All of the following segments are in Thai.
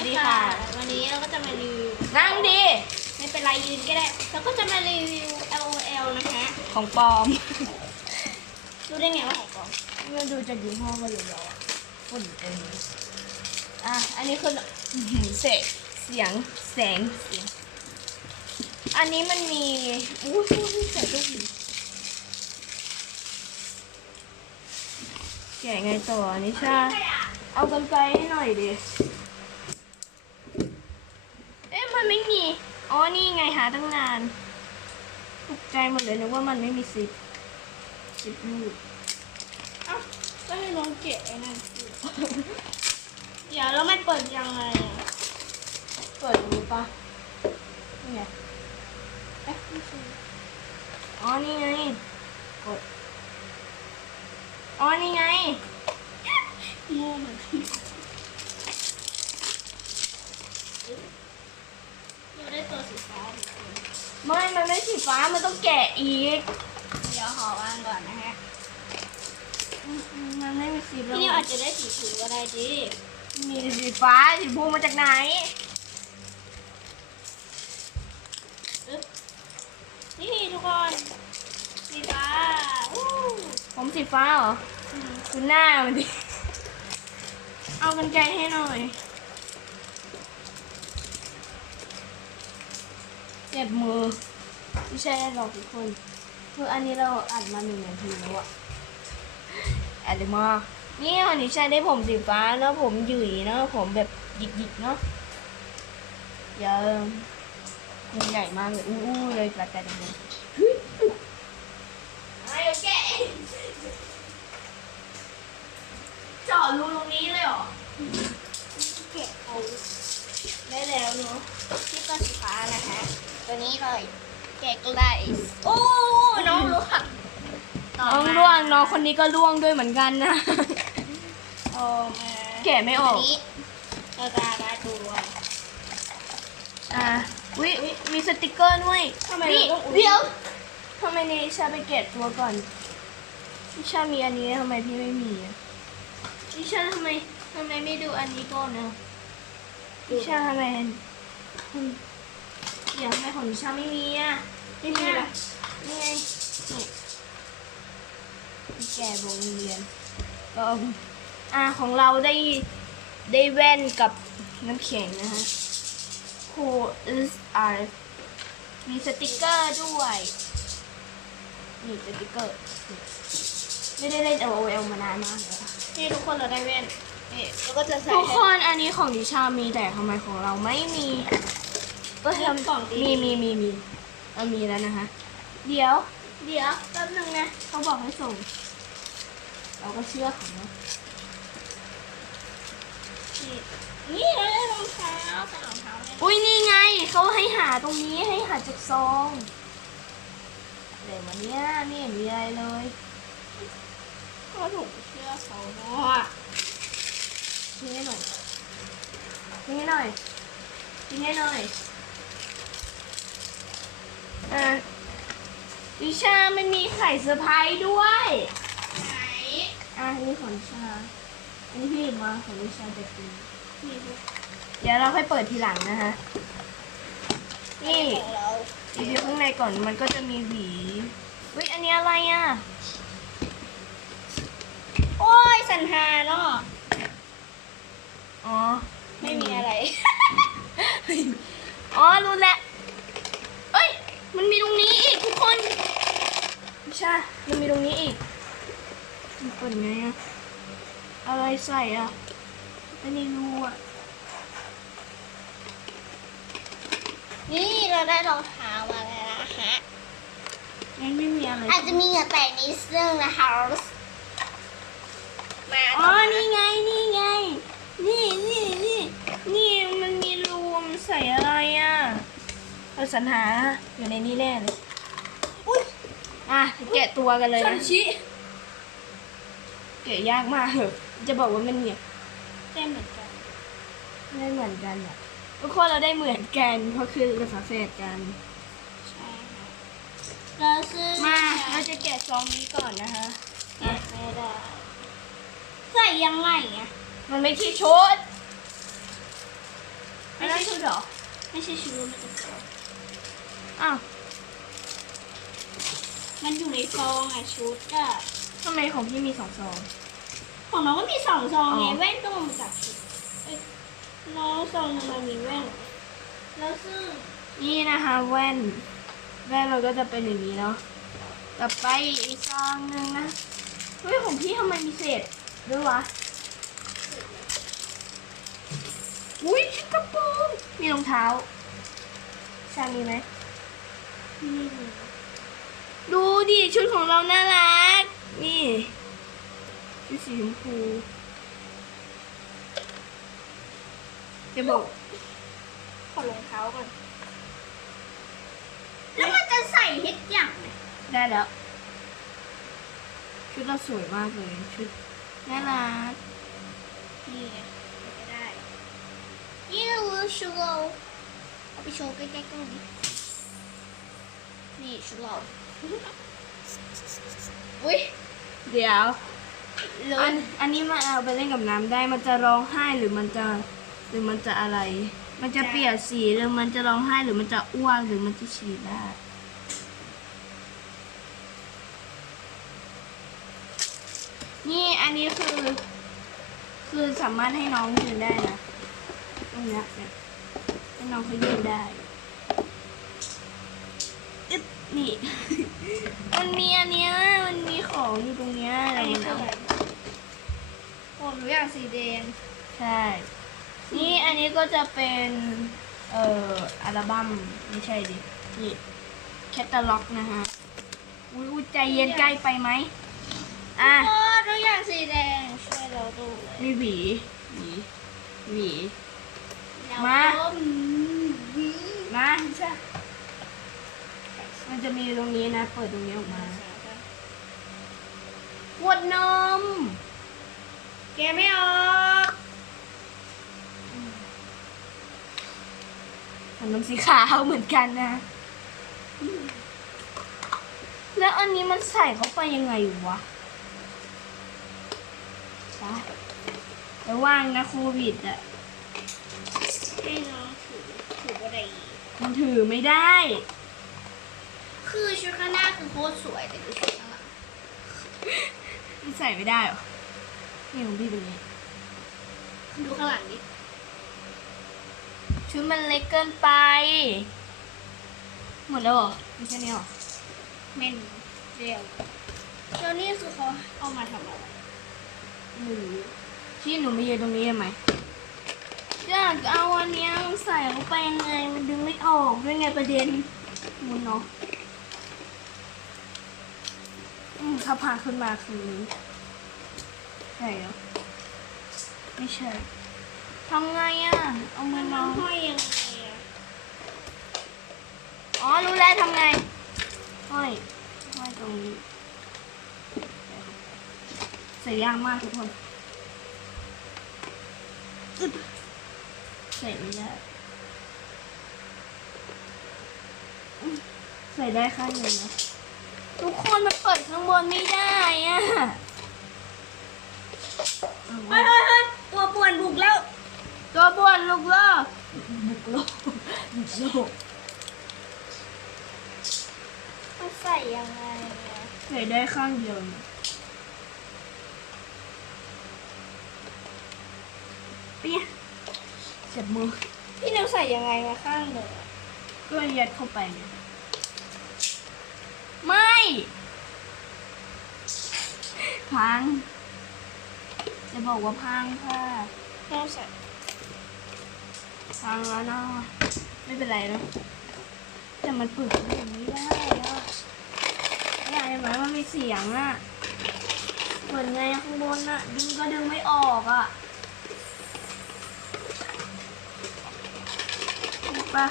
วัสดีค่ะ วันนี้เราก็จะมารีวิว นั่งดี ไม่เป็นไรยืนก็ได้ เราก็จะมารีวิว LOL นะคะ ของปลอม รู้ได้ไงว่าของปลอมเราดูจากยี่ห้อมาเลยเหรอฝุ่นเองอะ อันนี้คืออื้อหือเสกเสียง แสงเสียง อันนี้มันมีอู้หูใส่ลูกหวีแกะไงต่อนิชา เอากันไกลให้หน่อยดิ เอ๊ะ มันไม่มี อ๋อ นี่ไง หาตั้งนานตกใจหมดเลยนึกว่ามันไม่มีซิปซิปลูกเอ้าก็ให้น้องเกะไอ้นั่นสิเดี๋ยวแล้วมันเปิดยังไงอะเปิดดูปะนี่ไงเอ๊ะไม่ใช่อ๋อ นี่ไง กด อ๋อ นี่ไง โง่เหมือนกันเราได้ตัวสีฟ้าทุกคน ไม่ มันไม่สีฟ้า มันต้องแกะอีก เดี๋ยวขอวางก่อนนะฮะอืมอืมมันไม่มีสีพี่นิวอาจจะได้สีผิวก็ได้ดิมีสีฟ้า สีบูมาจากไหนอึ๊บนี่ทุกคน สีฟ้าอู้ผมสีฟ้าเหรออืมดูหน้ามันดิ เอากันไกลให้หน่อย เจ็บมือไม่ใช่หรอกทุกคนคืออันนี้เราอัดมาหนึ่งนาทีแล้วอะแอดเลยมากนี่วันนี้ใช้ได้ผมสีฟ้าเนอะผมหยุ่ยเนอะผมแบบหยิกๆเนาะเยอะมันใหญ่มากเลยอู้เลยกระจายเลยไอ้โอเคเจาะรูตรงนี้เลยเหรอ เก็บเอาได้แล้วเนาะที่ก็สีฟ้านะคะ ตัว นี้เลย แกะกลายโอ้น้องรู้ค่ะต่น้องมาร่วงน้องคนนี้ก็ร่วงด้วยเหมือนกันนะ ต่อมาแกะไม่ออก นนี้เราจะได้ตัวอะวิมีสติกเกอร์ด้วยทำไมนี่เราต้องอุ๊ยเดี๋ยวทำไมนิชาไปแกะตัวก่อนนิชามีอันนี้ทำไมพี่ไม่มีอะนิชาทำไมทำไมไม่ดูอันนี้ก่อนนะนิชาทำไม อืมเดี๋ยวทำไมของนิชาไม่มีอะไม่มีละนี่ไงนี่แกะโรงเรียนก็เอาอะของเราได้ได้แว่นกับน้ำแข็งนะฮะ Who is are มีสติกเกอร์ด้วยนี่สติกเกอร์ ไม่ได้เล่น L O L มานานมากเลยอะนี่ทุกคนเราได้แว่นนี่แล้วก็จะใส่ทุกให้คนอันนี้ของดิชามีแต่ทำไมของเราไม่มี เออเลือกกล่องดีมีมีมีมีเรามีแล้วนะคะ เดี๋ยว เดี๋ยวแป๊บนึงนะเขาบอกให้ส่ง เราก็เชื่อเขาเนอะนี่นี่เราได้รองเท้าใส่รองเท้าได้อุ้ยนี่ไงเขาให้หาตรงนี้ให้หาจากซองเดี๋ยววันเนี้ยไม่เห็นมีอะไรเลยก็ถูกเชื่อเขาเนาะทิ้งให้หน่อยทิ้งให้หน่อยทิ้งให้หน่อย อะวิชามันมีไข่เซอร์ไพรส์ด้วย ไหนอะอันนี้ของวิชาอันนี้พี่หยิบมาของวิชาจะกินนี่ทุกเดี๋ยวเราค่อยเปิดทีหลังนะคะ นี่ของเรารีวิวข้างในก่อนมันก็จะมีหวีอุ้ยอันนี้อะไรอะ โอ้ยสันหาเนาะอ๋อ ไม่มีอะไร อ๋อรู้แล้วเอ้ย มันมีตรงนี้อีกทุกคนไม่ ใช่มันมีตรงนี้อีกมันเปิดไงอะอะไรใส่อะไม่ได้รู้อะนี่เราได้รองเท้ามาแล้วนะฮะมันไม่มีอะไรอาจจะมีเหงื่อแตกนิดนึงนะคะมาอ๋อนี่ไงนี่ไง นี่นี่นี่นี่มันมีรูมันใส่อะไรอะเราสรรหาอยู่ในนี้แน่เลยอุ้ย อะแกะตัวกันเลยชันะนชิแกะยากมากเหอะจะบอกว่ามันเนี่ยได้เหมือนกันไม่เหมือนกันอะทุกคนเราได้เหมือนกันเพราะคือภาษาเศษกันใช่ค่ะเราซื้อมาเราจะแกะซองนี้ก่อนนะคะแกะไม่ได้ใส่ยังไงอะมันไม่ที่ชุดไม่ใช่ชุดมันจะซองอ้าว มันอยู่ในซองอะชุดอะทำไมของพี่มีสองซอง ของน้องก็มีสองซองไงอ๋อ แว่นก็มาจากชุดเอ้ยน้องซองหนึงมันมีแว่น แล้วซึ่งนี่นะคะแว่น แว่นเราก็จะเป็นอย่างนี้เนาะ ต่อไปอีกซองหนึ่งนะเฮ้ยของพี่ทำไมมีเศษด้วยวะ อุ้ยชุดกระโปรงมีรองเท้าชามีไหมอืม ดูดิชุดของเราน่ารัก นี่ชุดสีชมพูจะบอกขอรองเท้าก่อน แล้วมันจะใส่เฮ็ดอย่างไหนได้แล้ว ชุดเราสวยมากเลยชุดน่ารัก นี่ไงก็ได้ นี่คือชุดเราเอาไปโชว์ใกล้ๆกล้องดิ นี่ชุดเราอุ้ยเดี๋ยวเลอัยนอันนี้มันเอาไปเล่นกับน้ำได้ มันจะร้องไห้หรือมันจะหรือมันจะอะไร มันจะเปลี่ยนสีหรือมันจะร้องไห้หรือมันจะอ้วนหรือมันจะฉี่ได้ นี่อันนี้คือ คือสามารถให้น้องยืนได้นะตรงเนี้ยเนี่ยให้น้องเขายืนได้อึ๊บ นี่ มันมีอันเนี้ยมันมีของอยู่ตรงเนี้ยอันนี้เดี๋ยวคือมันอะไรเอาโอ้หนูอยากสีแดงใช่ นี่อันนี้ก็จะเป็น เอ่ออัลบั้มไม่ใช่ดิ นี่แคตตาล็อกนะฮะอุ้ยอุ๊ยใจเย็นใกล้ไปไหมอะโอ้หนูอยากสีแดงช่วยเราดูเลยมีหวีหวีหวีแล้วมาก็วีมาใช่ มันจะมีตรงนี้นะ เปิดตรงนี้ออกมาขวดนม แกไม่ออกขวดนมสีขาวเหมือนกันนะ แล้วอันนี้มันใส่เข้าไปยังไงวะไประวังนะโควิดอะให้น้องถือถืออะไรมันถือไม่ได้ คือชุดข้างหน้าคือโคตรสวยแต่ดูชุดข้างหลังมันใส่ไม่ได้หรอนี่ของพี่เป็นไงดูข้างหลังดิชุดมันเล็กเกินไป หมดแล้วเหรอไม่ใช่นี่หรอเม่นเรียวแล้วนี่คือเขาเอามาทำอะไรหนูที่หนูมายืนตรงนี้ได้ไหมอยากเอาอันเนี้ยมันใส่เข้าไปยังไง มันดึงไม่ออกด้วยไงประเด็นมุนเนาะ อืมถ้าพาขึ้นมาคือใช่เหรอไม่ใช่ทำไงอะ เอามือน้องห้อยยังไงอะอ๋อ รู้แล้วทำไง ห้อย ห้อยตรงนี้ใส่ยากมากทุกคนอึ๊บใส่ไม่ได้อืมใส่ได้ข้างหนึ่งนะ ทุกคนมันเปิดข้างบนไม่ได้อะเอาเฮ้ยเฮ้ยเฮ้ยตัวป่วนบุกแล้ว ตัวบวนลูกโลกบุกโลกบุกโลกมันใส่ยังไงอะใส่ได้ข้างเดียวนะเปี๊ยะเจ็บมือพี่นิวใส่ยังไงมาข้างหนึ่งอะก็ยัดเข้าไปไงไม่ พัง จะบอกว่าพังค่ะน้องใส่พังแล้วเนาะไม่เป็นไรเนะแต่มันเปิดมันไม่ได้อะไม่ได้ไหมมันมีเสียงอะเปิดไงข้างบนอะดึงก็ดึงไม่ออกอะเนปะ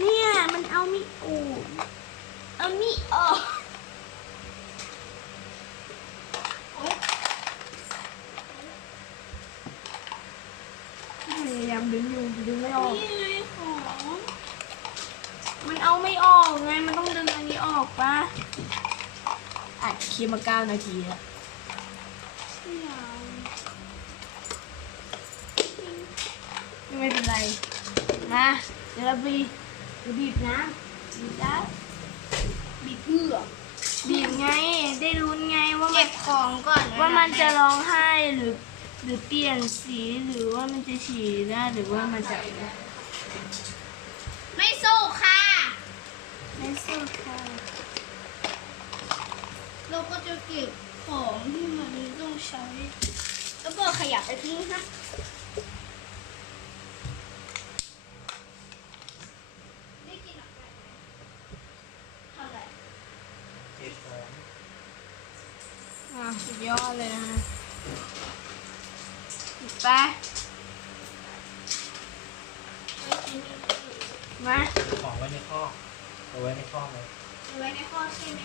เนี่ยมันเอาม่ออกเอานี่ออก พ ยายามดึงอยู่ดึงไม่ออก นี่ไงของมันเอาไม่ออกไง มันต้องดึงอันนี้ออกปะอัดคลิปมาเก้านาทีแล้วไม่เอาไม่เป็นไร มาเเดี๋ยวเราบีบเดี๋ยวบีบนะบีบได้บีบเพื่อบีบไง ได้รู้ไงว่ามัเก็นบของก่อนว่ามันจะร้องไห้หรือ หรือเปลี่ยนสีหรือว่ามันจะฉี่ได้หรือว่ามันจะไม่สู้ค่ะ ไม่สู้ค่ะ เราก็จะเก็บของที่มันต้องใช้ แล้วก็ขยับไปทิ้งนะได้กินหนักไหมทำไงอะสุดยอดเลยนะ ไปไม่กินไม่กินมาเก็บของไว้ในคอกเอาไว้ในคอกเลยเอาไว้ในข้อใช่ไหม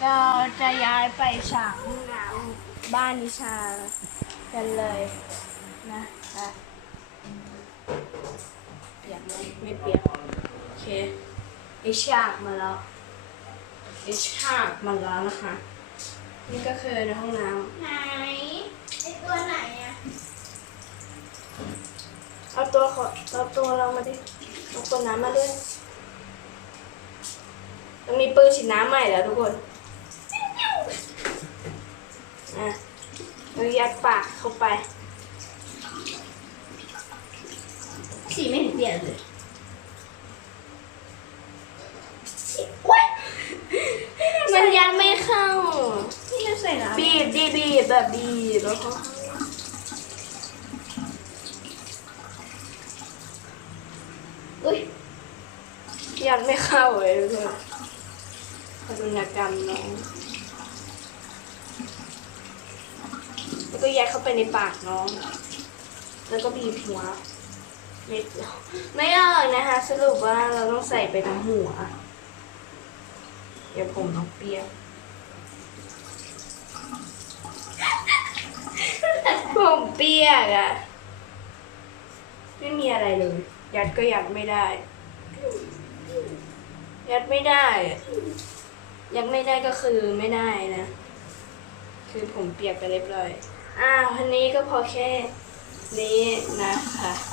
เราจะย้ายไปฉากห้องน้ำบ้านนิชากันเลยนะคะเปียกไหมไม่เปียกโอเคไอฉากมาแล้วไอฉากมาแล้วนะคะ นี่ก็คือในห้องน้ไหนไอตัวไหนอะำ เอาตัวขอเอาตัวเรามาดิเอาคนน้ำมาด้วยมันมีปืนฉีดน้ำใหม่แล้วทุกคน อะเรายัดปากเข้าไป สีไม่เห็นเปลี่ยนเลยมันยังไม่เข้านี่เราใส่น้ำบีบดีบีบแบบบีบแล้วก็อุ้ยยัดไม่เข้าเลยทุกคนขอดูนกรรมน้องแล้วก็ยัดเข้าไปากน้อง แล้วก็บีบหัวไม่ไม่ออนะคะ สรุปว่าเราต้องใส่ไปทั้งหัว เดี๋ยวผมน้องเปียกผมเปียกอะไม่มีอะไรเลย ยัดก็ยัดไม่ได้ ยัดไม่ได้ ยัดไม่ได้ก็คือไม่ได้นะ คือผมเปียกไปเรียบร้อย อ้าววันนี้ก็พอแค่นี้นะคะ